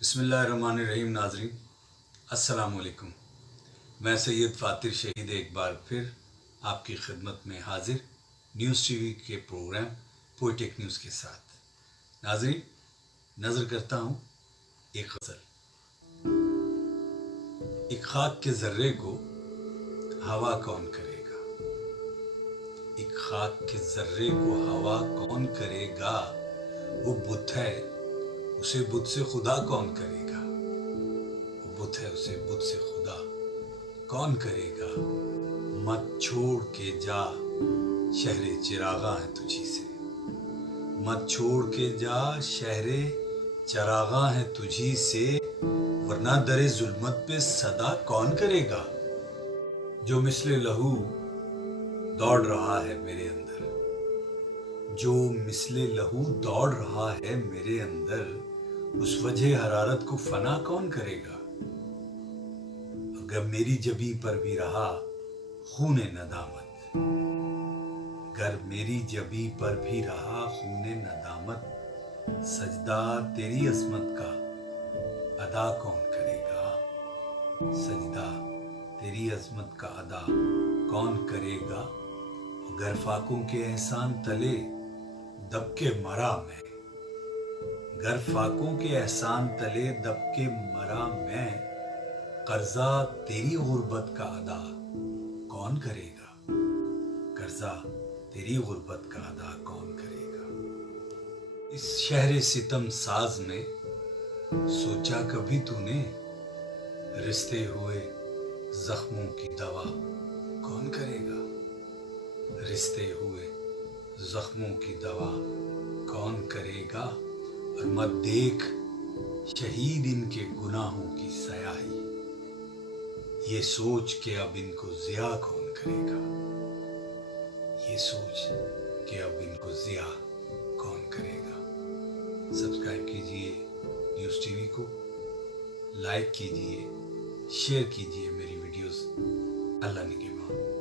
بسم اللہ الرحمن الرحیم. ناظرین السلام علیکم. میں سید فاتر شہید ایک بار پھر آپ کی خدمت میں حاضر نیوز ٹی وی کے پروگرام پوئٹک نیوز کے ساتھ. ناظرین نظر کرتا ہوں ایک غزل. ایک خاک کے ذرے کو ہوا کون کرے گا. ایک خاک کے ذرے کو ہوا کون کرے گا. وہ بت ہے اسے بت سے خدا کون کرے گا. وہ بت ہے اسے بت سے خدا کون کرے گا. مت چھوڑ کے جا شہر چراغاں ہے تجھی سے. مت چھوڑ کے جا شہر چراغاں ہے تجھی سے. ورنہ در ظلمت پہ صدا کون کرے گا. جو مثل لہو دوڑ رہا ہے میرے اندر. جو مثل لہو دوڑ رہا ہے میرے اندر. اس وجہ حرارت کو فنا کون کرے گا. اگر میری جبیں پر بھی رہا خون ندامت. اگر میری جبیں پر بھی رہا خون ندامت. سجدہ تیری عظمت کا ادا کون کرے گا. سجدہ تیری عظمت کا ادا کون کرے گا. گر فاقوں کے احسان تلے دب کے مرا میں. گر فاقوں کے احسان تلے دب کے مرا میں. قرضہ تیری غربت کا ادا کون کرے گا. قرضہ تیری غربت کا ادا کون کرے گا. اس شہر ستم ساز میں سوچا کبھی تو نے. رشتے ہوئے زخموں کی دوا کون کرے گا. رشتے ہوئے زخموں کی دوا کون کرے گا. اور مت دیکھ شہید ان کے گناہوں کی سیاہی. یہ سوچ کہ اب ان کو ضیاء کون کرے گا. یہ سوچ کہ اب ان کو ضیاء کون کرے گا. سبسکرائب کیجئے نیوز ٹی وی کو. لائک کیجئے شیئر کیجئے میری ویڈیوز. اللہ نگہبان.